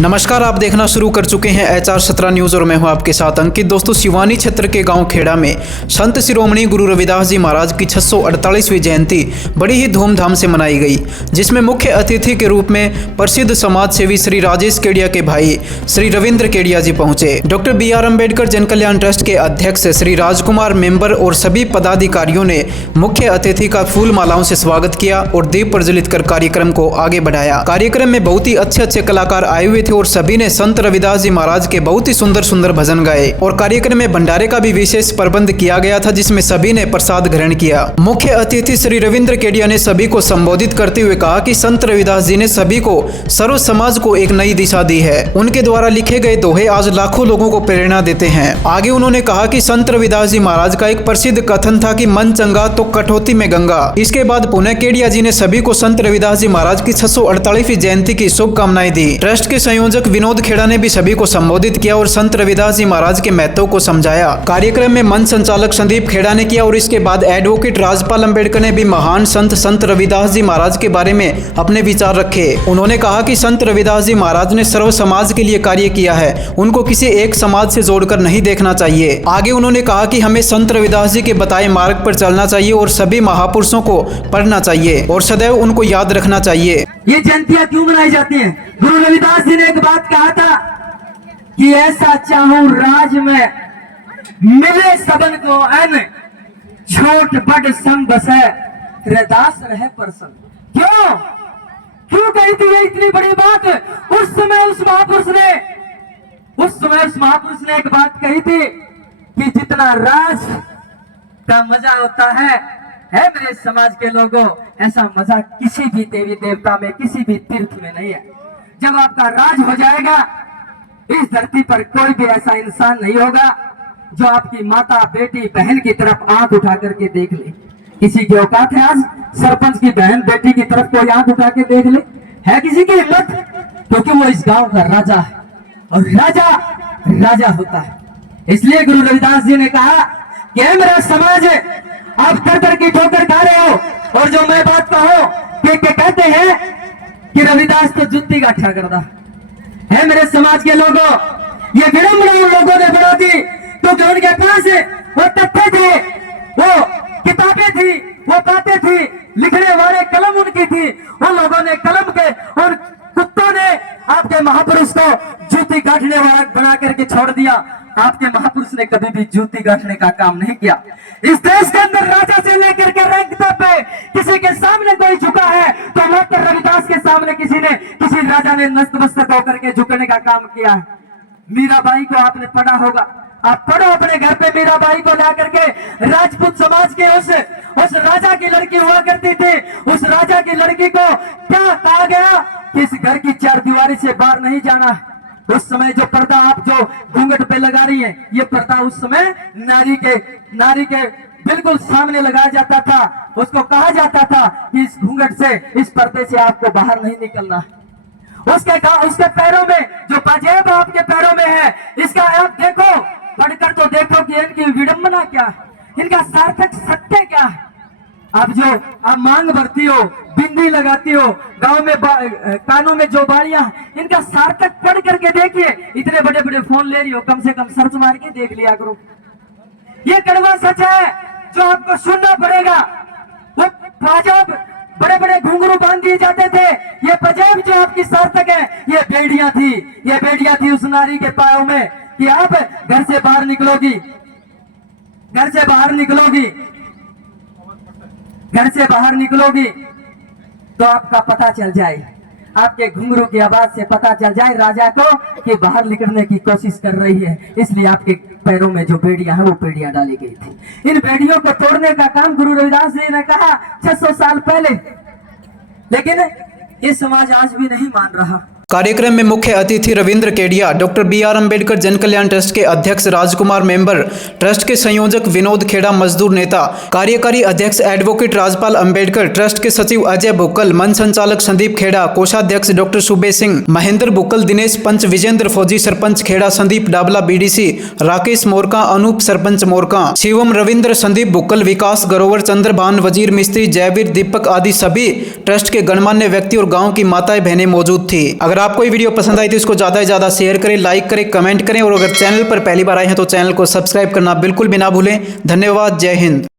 नमस्कार, आप देखना शुरू कर चुके हैं HR17 न्यूज़ और मैं हूं आपके साथ अंकित। दोस्तों, सिवानी क्षेत्र के गांव खेड़ा में संत शिरोमणि गुरु रविदास जी महाराज की 648वीं जयंती बड़ी ही धूमधाम से मनाई गई, जिसमें मुख्य अतिथि के रूप में प्रसिद्ध समाज सेवी श्री राजेश केडिया के भाई श्री रविंद्र केडिया जी पहुंचे। डॉक्टर BR अम्बेडकर जन कल्याण ट्रस्ट के अध्यक्ष श्री राजकुमार मेंबर और सभी पदाधिकारियों ने मुख्य अतिथि का फूल मालाओं से स्वागत किया और दीप प्रज्वलित कर कार्यक्रम को आगे बढ़ाया। कार्यक्रम में बहुत ही अच्छे कलाकार आए हुए थे और सभी ने संत रविदास जी महाराज के बहुत ही सुंदर भजन गाए और कार्यक्रम में भंडारे का भी विशेष प्रबंध किया गया था, जिसमें सभी ने प्रसाद ग्रहण किया। मुख्य अतिथि श्री रविंद्र केडिया ने सभी को संबोधित करते हुए कहा कि संत रविदास जी ने सभी को, सर्व समाज को एक नई दिशा दी है। उनके द्वारा लिखे गए दोहे आज लाखों लोगों को प्रेरणा देते हैं। आगे उन्होंने कहा कि संत रविदास जी महाराज का एक प्रसिद्ध कथन था कि मन चंगा तो कठौती में गंगा। इसके बाद पुनः केडिया जी ने सभी को संत रविदास जी महाराज की 648वीं जयंती की शुभकामनाएं दी। ट्रस्ट के संयोजक विनोद खेड़ा ने भी सभी को संबोधित किया और संत रविदास जी महाराज के महत्व को समझाया। कार्यक्रम में मंच संचालक संदीप खेड़ा ने किया और इसके बाद एडवोकेट राजपाल अम्बेडकर ने भी महान संत रविदास जी महाराज के बारे में अपने विचार रखे। उन्होंने कहा कि संत रविदास जी महाराज ने सर्व समाज के लिए कार्य किया है, उनको किसी एक समाज से जोड़कर नहीं देखना चाहिए। आगे उन्होंने कहा कि हमें संत रविदास जी के बताए मार्ग पर चलना चाहिए और सभी महापुरुषों को पढ़ना चाहिए और सदैव उनको याद रखना चाहिए। ये जयंतियां क्यों मनाई जाती हैं? गुरु रविदास जी ने एक बात कहा था कि ऐसा चाहूं राज में मिले सबन को अन, छोट बड़ सम बसे रैदास रहे प्रसन्न। क्यों कही थी ये इतनी बड़ी बात? उस समय उस महापुरुष ने एक बात कही थी कि जितना राज का मजा होता है मेरे समाज के लोगों, ऐसा मजा किसी भी देवी देवता में, किसी भी तीर्थ में नहीं है। जब आपका राज हो जाएगा, इस धरती पर कोई भी ऐसा इंसान नहीं होगा जो आपकी माता, बेटी, बहन की तरफ आंख उठा करके देख ले। किसी की औकात है आज सरपंच की बहन, बेटी की तरफ कोई आंख उठा के देख ले? है किसी की हिम्मत? क्योंकि वो इस गांव का राजा है और राजा होता है। इसलिए गुरु रविदास जी ने कहा कि मेरा समाज है, आप तर की ठोकर खा रहे हो और जो मैं बात कहूं कि कहते हैं कि रविदास तो जुत्ती गाठा करता है। मेरे समाज के लोगों, ये विडंबना उन लोगों ने बना दी क्योंकि उनके पास वो तथ्य थे, वो किताबें थी, वो बातें थी, लिखने वाले कलम उनकी थी। उन लोगों ने कलम के और कुत्तों ने आपके महापुरुष को जूती गाठने वाला बना करके छोड़ दिया। आपके महापुरुष ने कभी भी जूती गाठने का काम नहीं किया। इस देश के अंदर राजा से लेकर के रैंक तक पे किसी के सामने कोई झुका है तो मात्र रविदास के सामने किसी राजा ने नतमस्तक होकर के झुकने का काम किया है। मीराबाई को आपने पढ़ा होगा, आप पढ़ो अपने घर पे। मीराबाई को ला करके राजपूत समाज के उस राजा की लड़की हुआ करती थी। उस राजा की लड़की को क्या कहा गया कि इस घर की चार दीवारी से बाहर नहीं जाना। उस समय जो पर्दा आप जो घूंघट पे लगा रही है, ये पर्दा उस समय नारी के बिल्कुल सामने लगाया जाता था। उसको कहा जाता था कि इस घूंघट से, इस पर्दे से आपको बाहर नहीं निकलना। उसके पैरों में जो पाजेब आपके पैरों में है, इसका आप देखो, पढ़कर तो देखो कि इनकी विडंबना क्या है, इनका सार्थक सत्य क्या है। आप मांग भरती हो, बिंदी लगाती हो, गांव में कानों में जो बाड़ियां, इनका सार्थक पढ़ करके देखिए। इतने बड़े बड़े फोन ले रही हो, कम से कम सर्च मार के देख लिया करो। ये कड़वा सच है जो आपको सुनना पड़ेगा। वो पाजाब, बड़े बड़े घुंघरू बांध दिए जाते थे, ये पजेब जो आपकी सार्थक है, ये बेड़ियां थी उस नारी के पायों में कि आप घर से बाहर निकलोगी तो आपका पता चल जाए, आपके घुंघरू की आवाज से पता चल जाए राजा को कि बाहर निकलने की कोशिश कर रही है। इसलिए आपके पैरों में जो बेड़ियां हैं वो बेड़ियां डाली गई थी। इन बेड़ियों को तोड़ने का काम गुरु रविदास जी ने कहा 600 साल पहले, लेकिन ये समाज आज भी नहीं मान रहा। कार्यक्रम में मुख्य अतिथि रविंद्र केडिया, डॉक्टर BR अम्बेडकर जन कल्याण ट्रस्ट के अध्यक्ष राजकुमार मेंबर, ट्रस्ट के संयोजक विनोद खेड़ा, मजदूर नेता, कार्यकारी अध्यक्ष एडवोकेट राजपाल अम्बेडकर, ट्रस्ट के सचिव अजय बुक्कल, मंच संचालक संदीप खेड़ा, कोषाध्यक्ष डॉक्टर सुबे सिंह, महेंद्र बुक्कल, दिनेश पंच, विजेंद्र फौजी, सरपंच खेड़ा, संदीप डाबला BDC, राकेश मोरका, अनूप सरपंच मोरका, शिवम रविंद्र, संदीप बुक्कल, विकास गरोवर, चंद्रभान, वजीर मिस्त्री, जयवीर, दीपक आदि सभी ट्रस्ट के गणमान्य व्यक्ति और गाँव की माताएं बहनें मौजूद थी। अगर आपको ये वीडियो पसंद आई तो इसको ज़्यादा से ज़्यादा शेयर करें, लाइक करें, कमेंट करें और अगर चैनल पर पहली बार आए हैं तो चैनल को सब्सक्राइब करना बिल्कुल भी ना भूलें। धन्यवाद। जय हिंद।